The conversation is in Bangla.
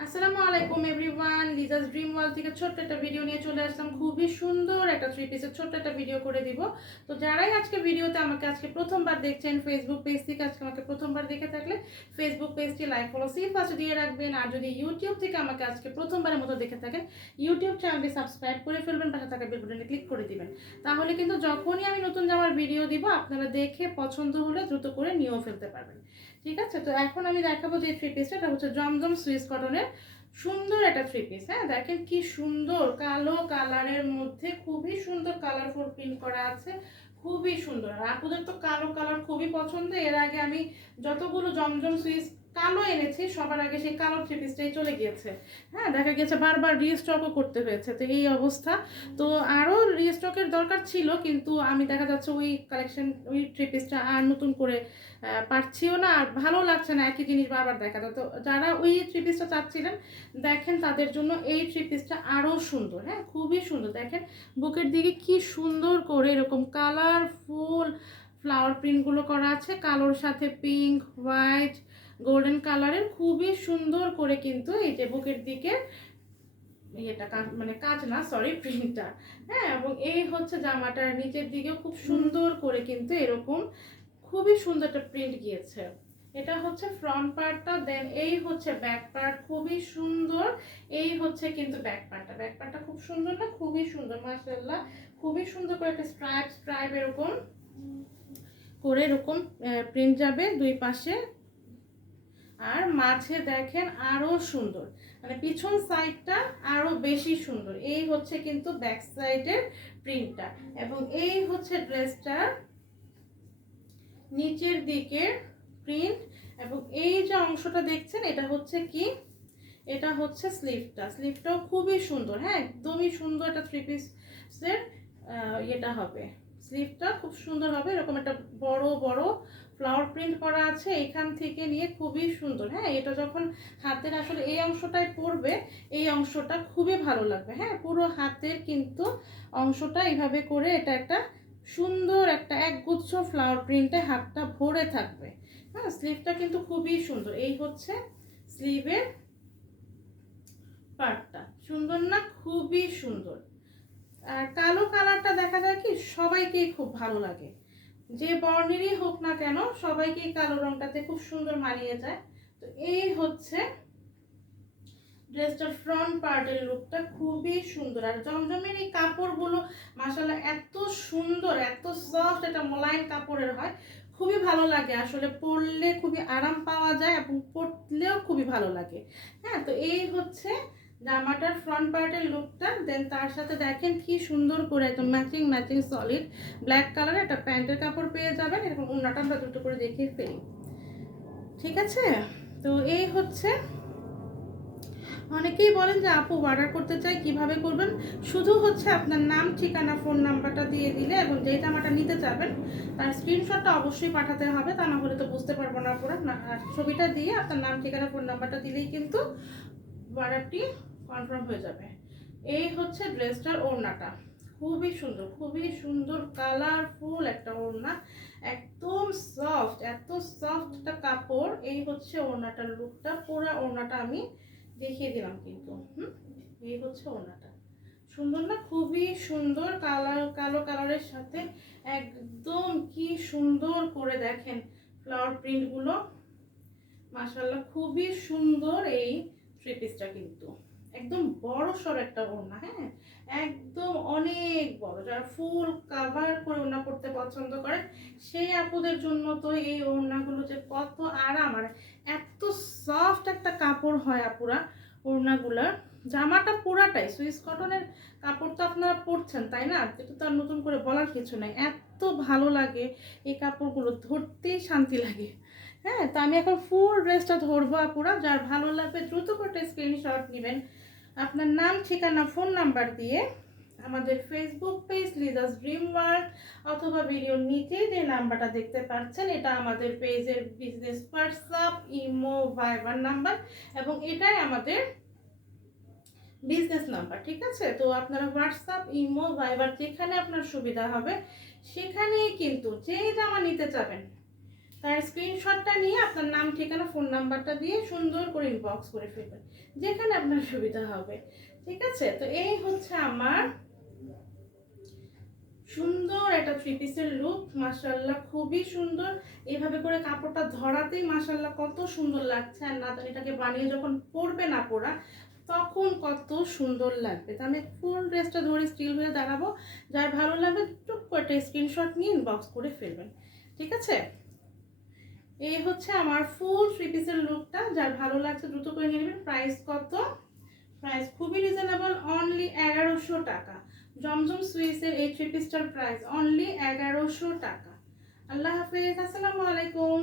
আসসালামু আলাইকুম এভরিওয়ান, লিজাস ড্রিম ওয়ার্ল্ড থেকে ছোট্ট একটা ভিডিও নিয়ে চলে আসলাম। খুবই সুন্দর একটা থ্রি পিসের ছোট্ট একটা ভিডিও করে দিব। তো যারাই আজকে ভিডিওতে আমাকে আজকে প্রথমবার দেখছেন, ফেসবুক পেজ থেকে আজকে আমাকে প্রথমবার দেখে থাকলে ফেসবুক পেজটি লাইক ফলো সি ফার্স্ট দিয়ে রাখবেন। আর যদি ইউটিউব থেকে আমাকে আজকে প্রথমবারের মতো দেখে থাকেন, ইউটিউব চ্যানেলটি সাবস্ক্রাইব করে ফেলবেন, পাশে থাকা বেল বাটনে ক্লিক করে দিবেন। তাহলে কিন্তু যখনই আমি নতুন জামার ভিডিও দিব আপনারা দেখে পছন্দ হলে দ্রুত করে নিয়েও ফেলতে পারবেন। ঠিক আছে, তো এখন আমি দেখাবো যে থ্রি পিসটা, এটা হচ্ছে জমজম সুইস কটনের সুন্দর একটা থ্রি পিস। হ্যাঁ, দেখেন কি সুন্দর কালো কালারের মধ্যে খুবই সুন্দর কালারফুল প্রিন্ট করা আছে, খুবই সুন্দর। আর আপুদের তো কালো কালার খুবই পছন্দ। এর আগে আমি যতগুলো জমজম সুইস কালো এনেছি সবার আগে সেই কালো থ্রি পিসটাই চলে গিয়েছে। হ্যাঁ, দেখা গেছে বারবার রিস্টকও করতে হয়েছে, তো এই অবস্থা। তো আরও রিস্টকের দরকার ছিল, কিন্তু আমি দেখা যাচ্ছে ওই কালেকশন ওই থ্রি পিসটা আর নতুন করে পারছিও না, আর ভালো লাগছে না একই জিনিস বারবার দেখাতে। তো যারা ওই থ্রি পিসটা চাচ্ছিলেন দেখেন তাদের জন্য এই থ্রি পিসটা আরও সুন্দর। হ্যাঁ, খুবই সুন্দর। দেখেন বুকের দিকে কি সুন্দর করে এরকম কালারফুল ফ্লাওয়ার প্রিন্টগুলো করা আছে, কালোর সাথে পিঙ্ক, হোয়াইট, গোল্ডেন কালারের খুবই সুন্দর করে কিন্তু এই যে বুকের দিকে এটা মানে কাজ না, সরি, প্রিন্টটা। হ্যাঁ, এবং এই হচ্ছে জামাটার নিচের দিকেও খুব সুন্দর করে কিন্তু এরকম খুবই সুন্দর একটা প্রিন্ট গিয়েছে। এটা হচ্ছে ফ্রন্ট পার্টটা, দেন এই হচ্ছে ব্যাক পার্ট, খুবই সুন্দর। এই হচ্ছে কিন্তু ব্যাক পার্টটা খুব সুন্দর না, খুবই সুন্দর মাশাআল্লাহ। খুবই সুন্দর করে একটা স্ট্রাইপ স্ট্রাইপ এরকম করে এরকম প্রিন্ট যাবে দুই পাশে। আর মাঝে দেখেন আরো সুন্দর, মানে পিছন সাইডটা আরো বেশি সুন্দর। এই হচ্ছে কিন্তু ব্যাক সাইডের প্রিন্টটা, এবং এই হচ্ছে ড্রেসটার নিচের দিকের প্রিন্ট। এবং এই যে অংশটা দেখছেন এটা হচ্ছে কি, এটা হচ্ছে স্লিভটাও খুবই সুন্দর। হ্যাঁ, একদমই সুন্দর একটা থ্রি পিসের এটা হবে। স্লিভটা খুব সুন্দর হবে, এরকম একটা বড় বড় ফ্লাওয়ার প্রিন্ট করা আছে এখান থেকে নিয়ে, খুবই সুন্দর। হ্যাঁ, এটা যখন হাতের আসলে এই অংশটায় পড়বে এই অংশটা খুবই ভালো লাগবে। হ্যাঁ, পুরো হাতের কিন্তু অংশটা এইভাবে করে এটা একটা সুন্দর একটা একগুচ্ছ ফ্লাওয়ার প্রিন্টে হাতটা ভরে থাকবে। হ্যাঁ, স্লিভটা কিন্তু খুবই সুন্দর। এই হচ্ছে স্লিভের পার্টটা, সুন্দর না, খুবই সুন্দর। আর কালো কালারটা দেখা যায় কি সবাইকেই খুব ভালো লাগে, যে বর্ণেরই হোক না কেন সবাইকেই কালো রংটাতে খুব সুন্দর মানিয়ে যায়। তো এই হচ্ছে ড্রেসটার ফ্রন্ট পার্টের লুকটা, খুবই সুন্দর। আর জমজমের এই কাপড়গুলো মাশাআল্লাহ এত সুন্দর, এত সফট, এটা মোলায়েম কাপড়ের হয়, খুবই ভালো লাগে আসলে। পরলে খুবই আরাম পাওয়া যায় এবং পরলেও খুবই ভালো লাগে। হ্যাঁ, তো এই হচ্ছে জামাটার ফ্রন্ট পার্টের লুকটা। দেন তার সাথে দেখেন কি সুন্দর করে একদম ম্যাচিং ম্যাচিং সলিড ব্ল্যাক কালারের একটা প্যান্টের কাপড় পেয়ে যাবেন। এরকম ওন্নাটা আমরা দুটো করে দেখিয়ে ফেলি, ঠিক আছে? তো এই হচ্ছে, অনেকেই বলেন যে আপু অর্ডার করতে চাই, কিভাবে করবেন? শুধু হচ্ছে আপনার নাম, ঠিকানা, ফোন নাম্বারটা দিয়ে দিলে এবং যেই জামাটা নিতে চাবেন তার স্ক্রিনশটটা অবশ্যই পাঠাতে হবে, তা না হলে তো বুঝতে পারবো না পুরো। ছবিটা দিয়ে আপনার নাম, ঠিকানা, ফোন নাম্বারটা দিলেই কিন্তু অর্ডারটি কনফার্ম হয়ে যাবে। এই হচ্ছে ড্রেসটার ওড়নাটা, খুবই সুন্দর, খুবই সুন্দর কালারফুল একটা ওড়না, একদম সফট, এত সফট একটা কাপড়। এই হচ্ছে ওড়নাটার লুকটা, পুরো ওড়নাটা আমি দেখিয়ে দিলাম কিন্তু। এই হচ্ছে ওড়নাটা, সুন্দর না, খুবই সুন্দর। কালো কালারের সাথে একদম কি সুন্দর করে দেখেন ফ্লাওয়ার প্রিন্টগুলো, মাশাআল্লাহ খুবই সুন্দর। এই থ্রি পিসটা কিন্তু একদম বড় সড় একটা ওড়না। হ্যাঁ, একদম অনেক বড়। যারা ফুল কাভার করে ওড়না পড়তে পছন্দ করে সেই আপুদের জন্য তো এই ওড়নাগুলো যে কত আরাম, আর এত সফট একটা কাপড় হয় আপুরা ওড়নাগুলা। জামাটা পুরাটাই সুইস কটনের কাপড়, তো আপনারা পরছেন তাই না, এটা তো আর নতুন করে বলার কিছু নাই। এত ভালো লাগে এই কাপড়গুলো, ধরতেই শান্তি লাগে। হ্যাঁ, তো আমি এখন ফুল ড্রেসটা ধরবো আপুরা, যার ভালো লাগবে দ্রুত করে স্ক্রিনশট নেবেন আপনার নাম, ঠিকানা, ফোন নাম্বার দিয়ে আমাদের Facebook page Liza's dream world, অথবা ভিডিওর নিচে যে নাম্বারটা দেখতে পাচ্ছেন এটা আমাদের পেজের বিজনেস হোয়াটসঅ্যাপ, ইমো, ভাইবার নাম্বার, এবং এটাই আমাদের বিজনেস নাম্বার। ঠিক আছে, তো আপনারা হোয়াটসঅ্যাপ, ইমো, ভাইবার যেখানে আপনার সুবিধা হবে সেখানেই কিন্তু যে জামা নিতে চাবেন তার স্ক্রিনশটটা নিয়ে আপনার নাম ঠিকানা ফোন নাম্বারটা দিয়ে সুন্দর করে ইনবক্স করে ফেলবেন, যেখানে আপনার সুবিধা হবে। ঠিক আছে, তো এই হচ্ছে আমার সুন্দর একটা থ্রি পিসের লুক। মাশাআল্লাহ খুবই সুন্দর, এইভাবে করে কাপড়টা ধরাতেই মাশাআল্লাহ কত সুন্দর লাগছে। আর নাতনিটাকে বানিয়ে যখন পরবে না পরা তখন কত সুন্দর লাগবে। তো আমি ফুল ড্রেসটা ধরে স্টিল হয়ে দাঁড়াবো, যার ভালো লাগবে টুক করে স্ক্রিনশট নিয়ে ইনবক্স করে ফেলবেন। ঠিক আছে, এই হচ্ছে আমার ফুল থ্রি পিসের লুকটা। যার ভালো লাগছে দ্রুত করে নিয়ে নেবেন। প্রাইস কত? প্রাইস খুবই রিজনেবল, অনলি 1100 টাকা। জমজম সুইসের এই থ্রি পিসটার প্রাইস অনলি 1100 টাকা। আল্লাহ হাফেজ, আসসালামু আলাইকুম।